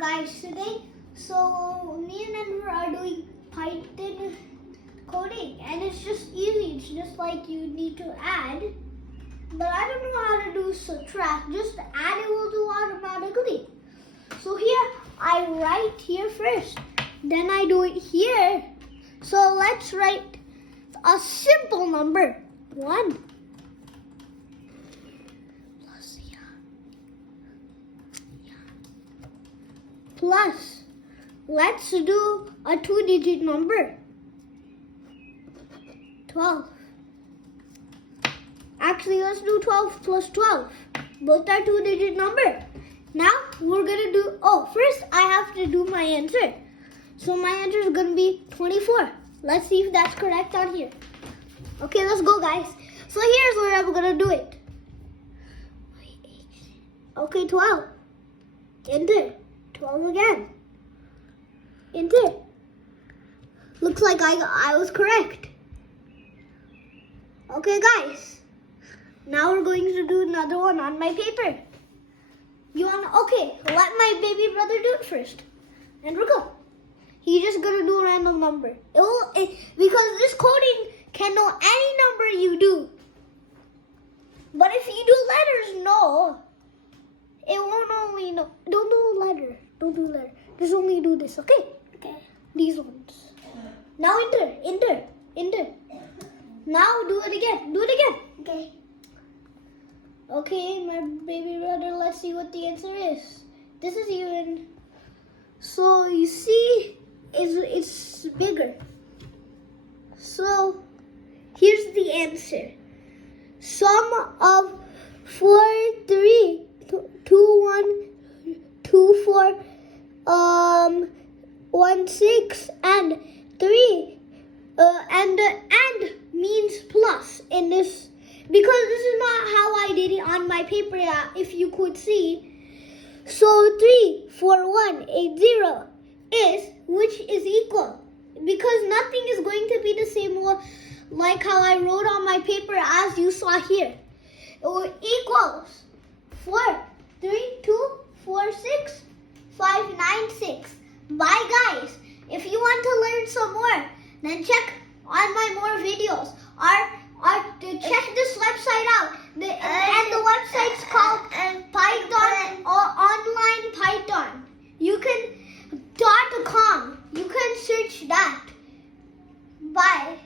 guys, today, so me and Enver are doing Python coding, and it's just easy. It's just like you need to add, but I don't know how to do subtract. Just add, it will do automatically. So here I write here first, then I do it here. So let's write a simple number, 1. Plus, let's do a 2-digit number, 12. Actually, let's do 12 plus 12. Both are 2-digit number. Now, we're going to do, first I have to do my answer. So my answer is going to be 24. Let's see if that's correct on here. Okay, let's go, guys. So here's where I'm going to do it. Okay, 12. Enter. 12 again. Enter. Looks like I was correct. Okay, guys. Now we're going to do another one on my paper. Okay, let my baby brother do it first. And we'll go. He's just going to do a random number. Because this coding can know any number you do. But if you do letters, no. It won't only know. Don't do letter. Don't do letter. Just only do this, okay? Okay. These ones. Now enter. Now do it again. Do it again. Okay. Okay, my baby brother, let's see what the answer is. This is even. So you see, it's bigger. So here's the answer. Sum of 4, 3, 2, 1, 2, 4, 1, 6, and 3. And means plus in this, because this is not how I did it on my paper, if you could see. So 3, 4, 1, 8, 0 is, which is equal, because nothing is going to be the same like how I wrote on my paper as you saw here. It equals 4, 3, 2, 4, 6, 5, 9, 6. Bye, guys. If you want to learn some more, then check on my more videos. Check this website out. And the website's called Python or Online Python. You can .com. You can search that. Bye.